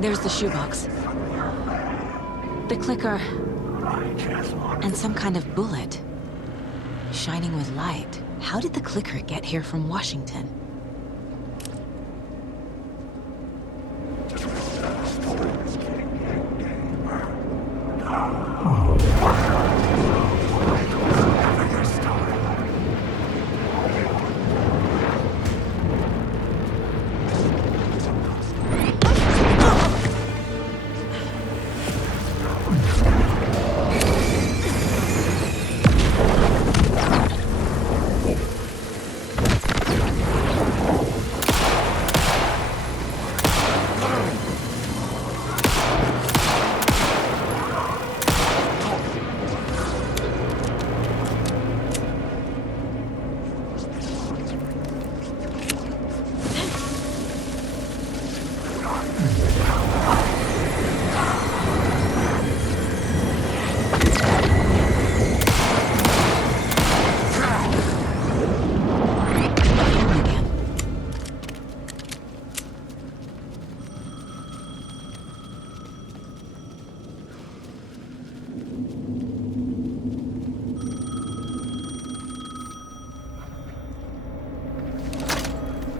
There's the shoebox. The clicker. And some kind of bullet. Shining with light. How did the clicker get here from Washington?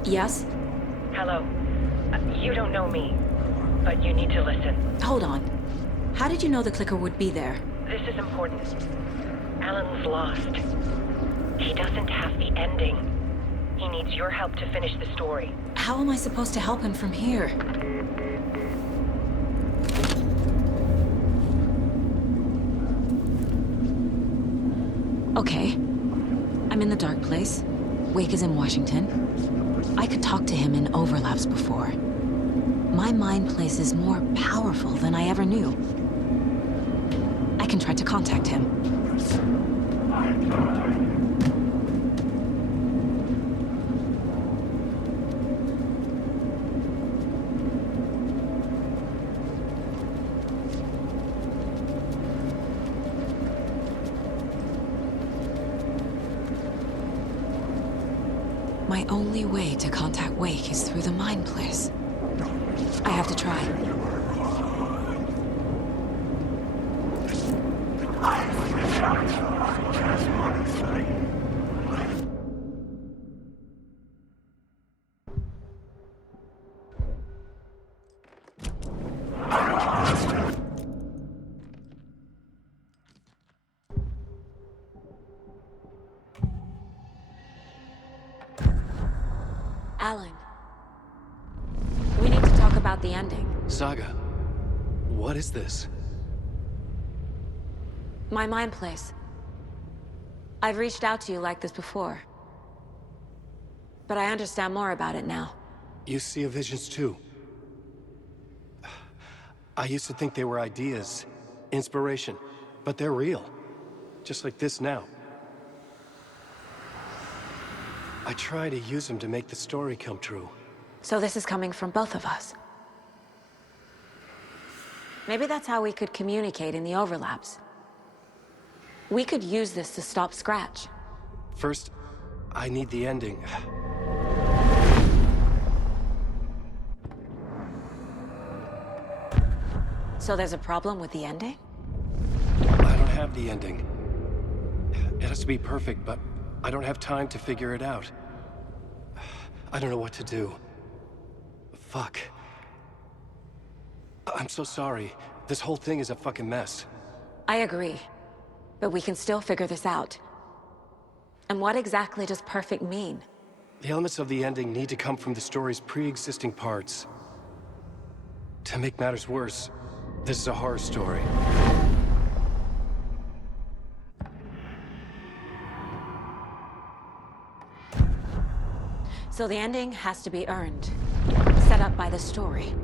Yes? Hello. You don't know me, but you need to listen. Hold on. How did you know the clicker would be there? This is important. Alan's lost. He doesn't have the ending. He needs your help to finish the story. How am I supposed to help him from here? Okay. I'm in the dark place. Wake is in Washington. I could talk to him in overlaps before. My mind place is more powerful than I ever knew. I can try to contact him. My only way to contact Wake is through the Mind Place. I have to try. Alan, we need to talk about the ending. Saga, what is this? My Mind Place. I've reached out to you like this before. But I understand more about it now. You see visions too. I used to think they were ideas, inspiration, but they're real. Just like this now. I try to use them to make the story come true. So this is coming from both of us. Maybe that's how we could communicate in the overlaps. We could use this to stop Scratch. First, I need the ending. So there's a problem with the ending? I don't have the ending. It has to be perfect, but I don't have time to figure it out. I don't know what to do. Fuck. I'm so sorry. This whole thing is a fucking mess. I agree. But we can still figure this out. And what exactly does perfect mean? The elements of the ending need to come from the story's pre-existing parts. To make matters worse, this is a horror story. So the ending has to be earned, set up by the story.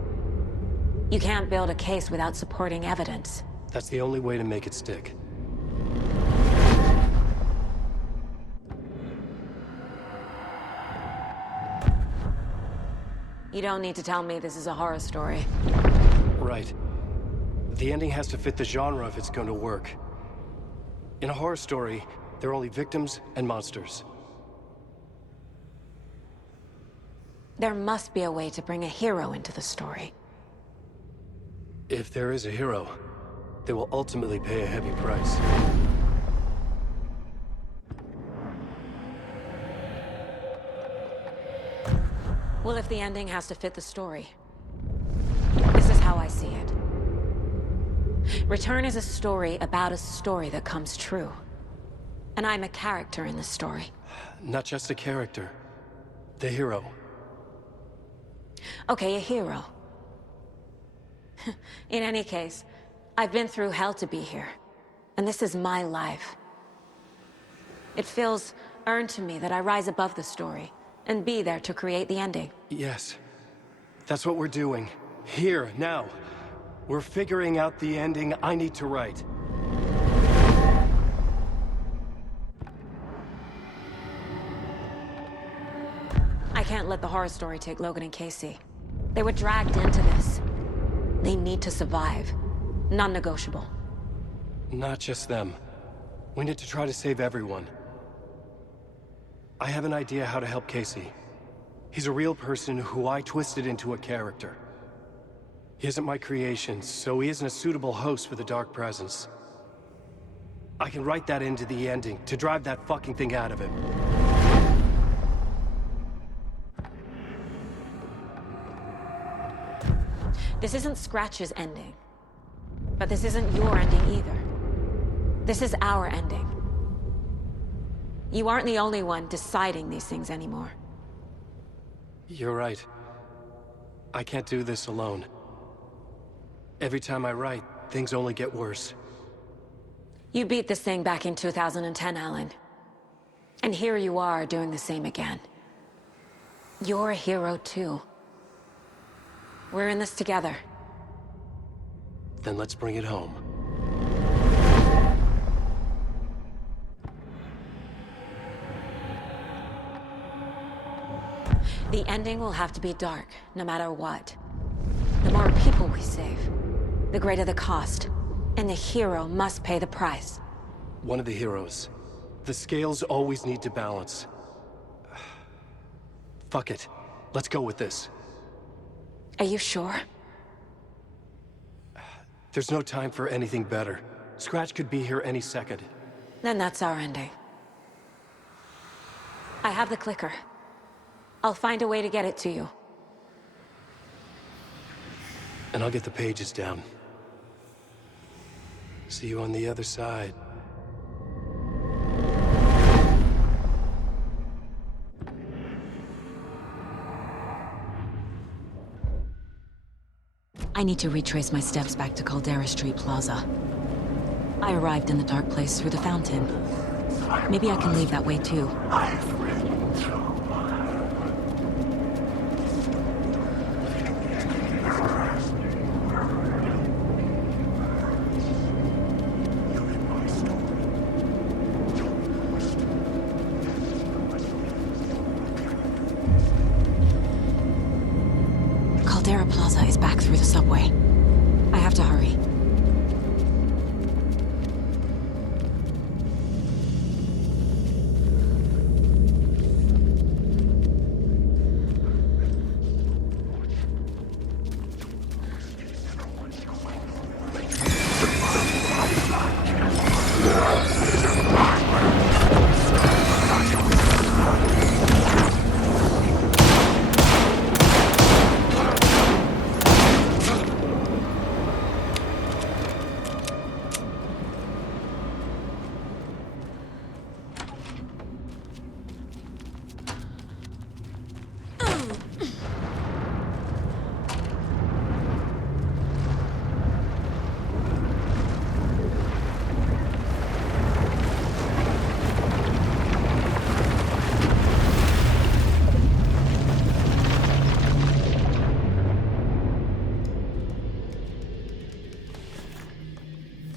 You can't build a case without supporting evidence. That's the only way to make it stick. You don't need to tell me this is a horror story. Right. The ending has to fit the genre if it's going to work. In a horror story, there are only victims and monsters. There must be a way to bring a hero into the story. If there is a hero, they will ultimately pay a heavy price. Well, if the ending has to fit the story, this is how I see it. Return is a story about a story that comes true. And I'm a character in this story. Not just a character. The hero. Okay, a hero. In any case, I've been through hell to be here. And this is my life. It feels earned to me that I rise above the story and be there to create the ending. Yes. That's what we're doing. Here, now. We're figuring out the ending I need to write. I can't let the horror story take Logan and Casey. They were dragged into this. They need to survive. Non-negotiable. Not just them. We need to try to save everyone. I have an idea how to help Casey. He's a real person who I twisted into a character. He isn't my creation, so he isn't a suitable host for the Dark Presence. I can write that into the ending to drive that fucking thing out of him. This isn't Scratch's ending. But this isn't your ending either. This is our ending. You aren't the only one deciding these things anymore. You're right. I can't do this alone. Every time I write, things only get worse. You beat this thing back in 2010, Alan. And here you are doing the same again. You're a hero too. We're in this together. Then let's bring it home. The ending will have to be dark, no matter what. The more people we save, the greater the cost. And the hero must pay the price. One of the heroes. The scales always need to balance. Fuck it. Let's go with this. Are you sure? There's no time for anything better. Scratch could be here any second. Then that's our ending. I have the clicker. I'll find a way to get it to you. And I'll get the pages down. See you on the other side. I need to retrace my steps back to Caldera Street Plaza. I arrived in the dark place through the fountain. Maybe I can leave that way too. Caldera Plaza is back through the subway. I have to hurry.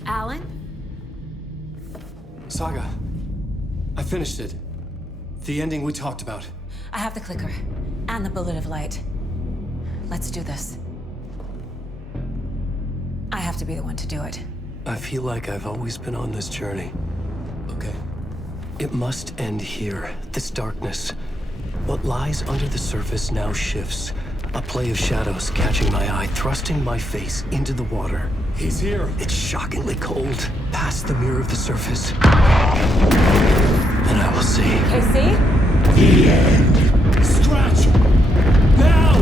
Alan? Saga. I finished it. The ending we talked about. I have the clicker. And the bullet of light. Let's do this. I have to be the one to do it. I feel like I've always been on this journey. Okay. It must end here. This darkness. What lies under the surface now shifts. A play of shadows catching my eye, thrusting my face into the water. He's here. It's shockingly cold, past the mirror of the surface. And I will see. Casey? The end. Scratch! Now!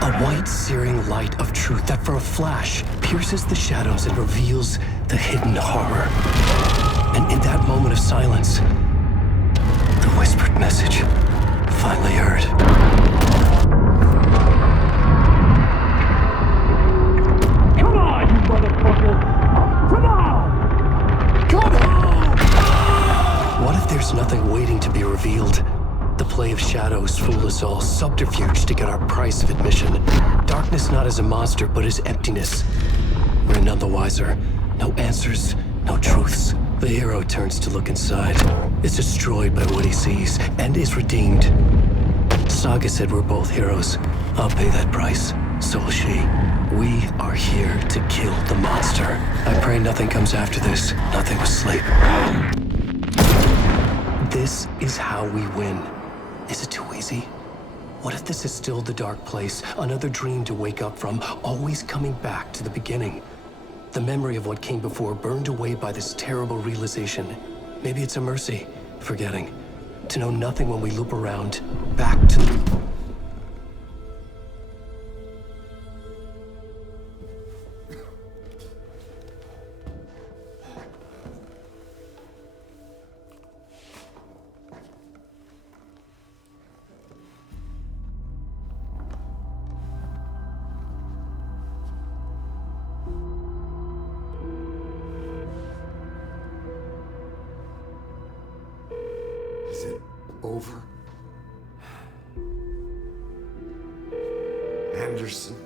A white, searing light of truth that for a flash pierces the shadows and reveals the hidden horror. And in that moment of silence, the whispered message finally heard. Come on, you motherfucker! Come on! Come on! What if there's nothing waiting to be revealed? The play of shadows fool us all, subterfuge to get our price of admission. Darkness not as a monster, but as emptiness. We're none the wiser. No answers, no truths. The hero turns to look inside, is destroyed by what he sees, and is redeemed. Saga said we're both heroes. I'll pay that price. So will she. We are here to kill the monster. I pray nothing comes after this. Nothing but sleep. This is how we win. Is it too easy? What if this is still the dark place? Another dream to wake up from, always coming back to the beginning. The memory of what came before burned away by this terrible realization. Maybe it's a mercy, forgetting. To know nothing when we loop around, back to the... Is it over? Anderson?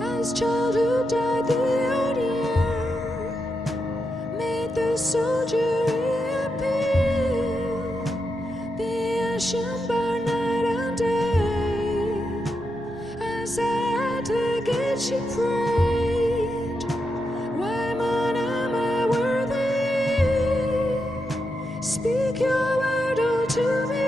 As childhood died, the old year made the soldier reappear. The ocean burned night and day. As at the gate she prayed, why man am I worthy? Speak your word unto me.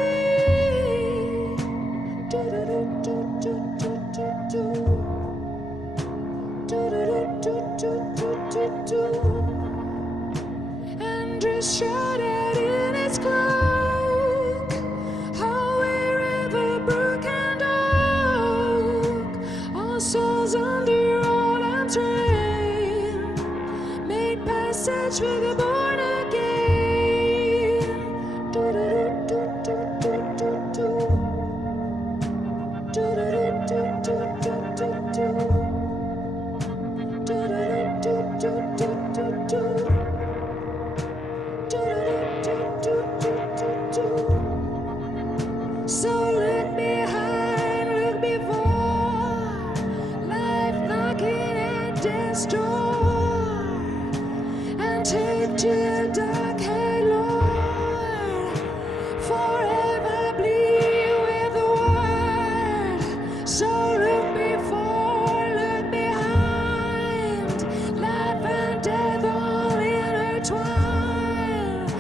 Andrews shrouded in its cloak, how wherever brook and oak, all souls under all arms reign, made passage for the born again. So look behind, look before, life knocking at death's door, and take to the dark head, Lord, forever bleed with the word. So look before, look behind, life and death all intertwined,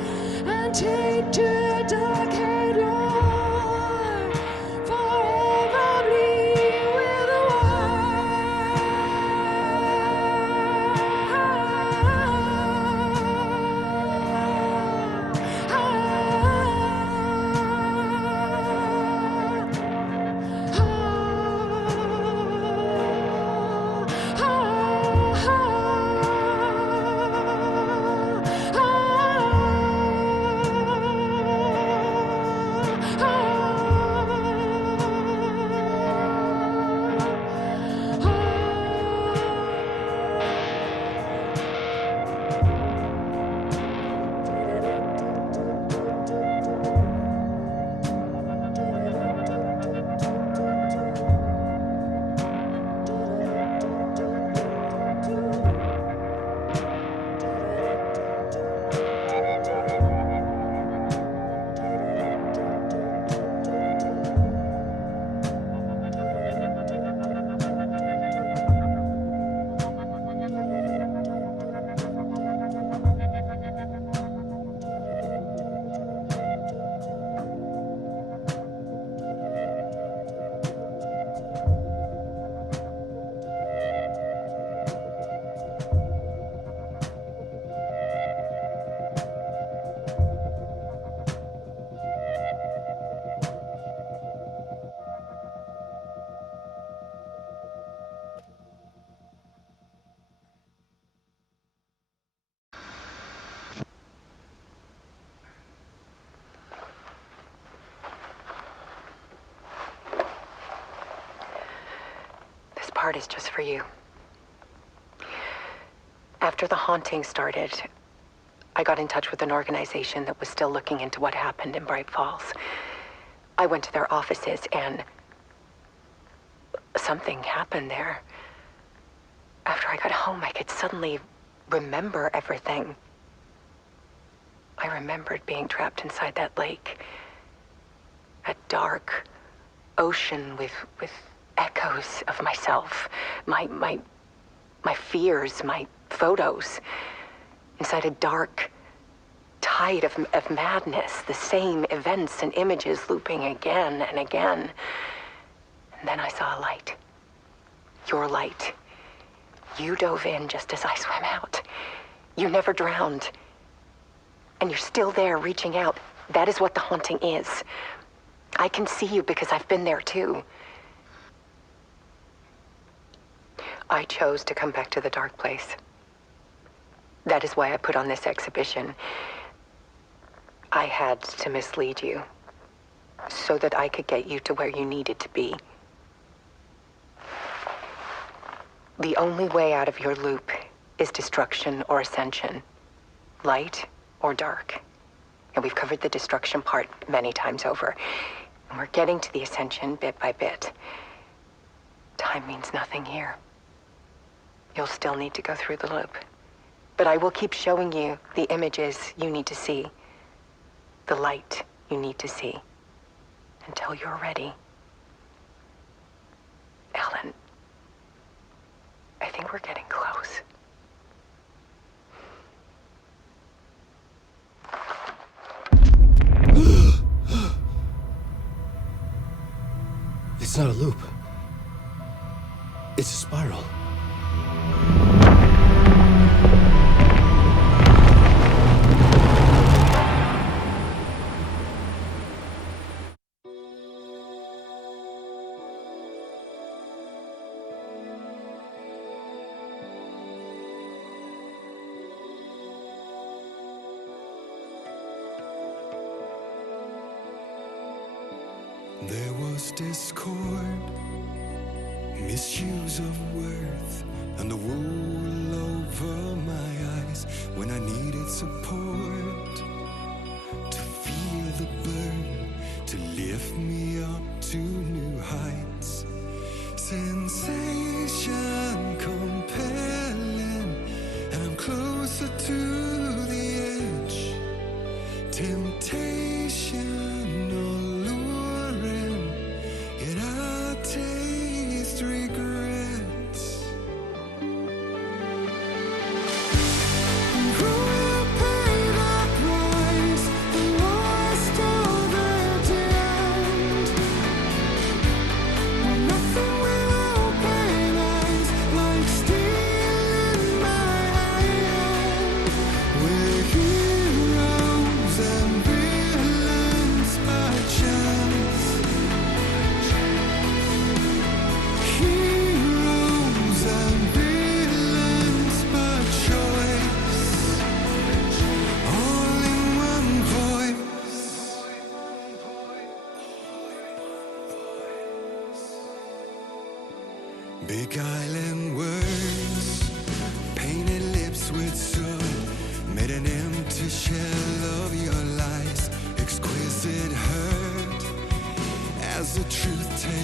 and take to the dark head, Lord, forever bleed with the word. part is just for you. After the haunting started, I got in touch with an organization that was still looking into what happened in Bright Falls. I went to their offices and something happened there. After I got home, I could suddenly remember everything. I remembered being trapped inside that lake. A dark ocean with echoes of myself, my fears, my photos. Inside a dark tide of madness, the same events and images looping again and again. And then I saw a light. Your light. You dove in just as I swam out. You never drowned. And you're still there reaching out. That is what the haunting is. I can see you because I've been there too. I chose to come back to the dark place. That is why I put on this exhibition. I had to mislead you so that I could get you to where you needed to be. The only way out of your loop is destruction or ascension, light or dark. And we've covered the destruction part many times over. And we're getting to the ascension bit by bit. Time means nothing here. You'll still need to go through the loop. But I will keep showing you the images you need to see, the light you need to see, until you're ready. Alan, I think we're getting close. It's not a loop. It's a spiral. There was discord, misuse of worth, and the wool over my eyes when I needed support. To feel the burn, to lift me up to new heights. Sensation compelling, and I'm closer to the edge. Temptation alluring, yet I taste regrets. Who will pay that price? The lost or the damned? Well, nothing will open eyes like steel in my hand. We're heroes and villains by chance. Heroes and villains by choice. All in one voice. Beguiling words, painted lips with soot, made an empty shell of your lies. Exquisite hurt as the truth takes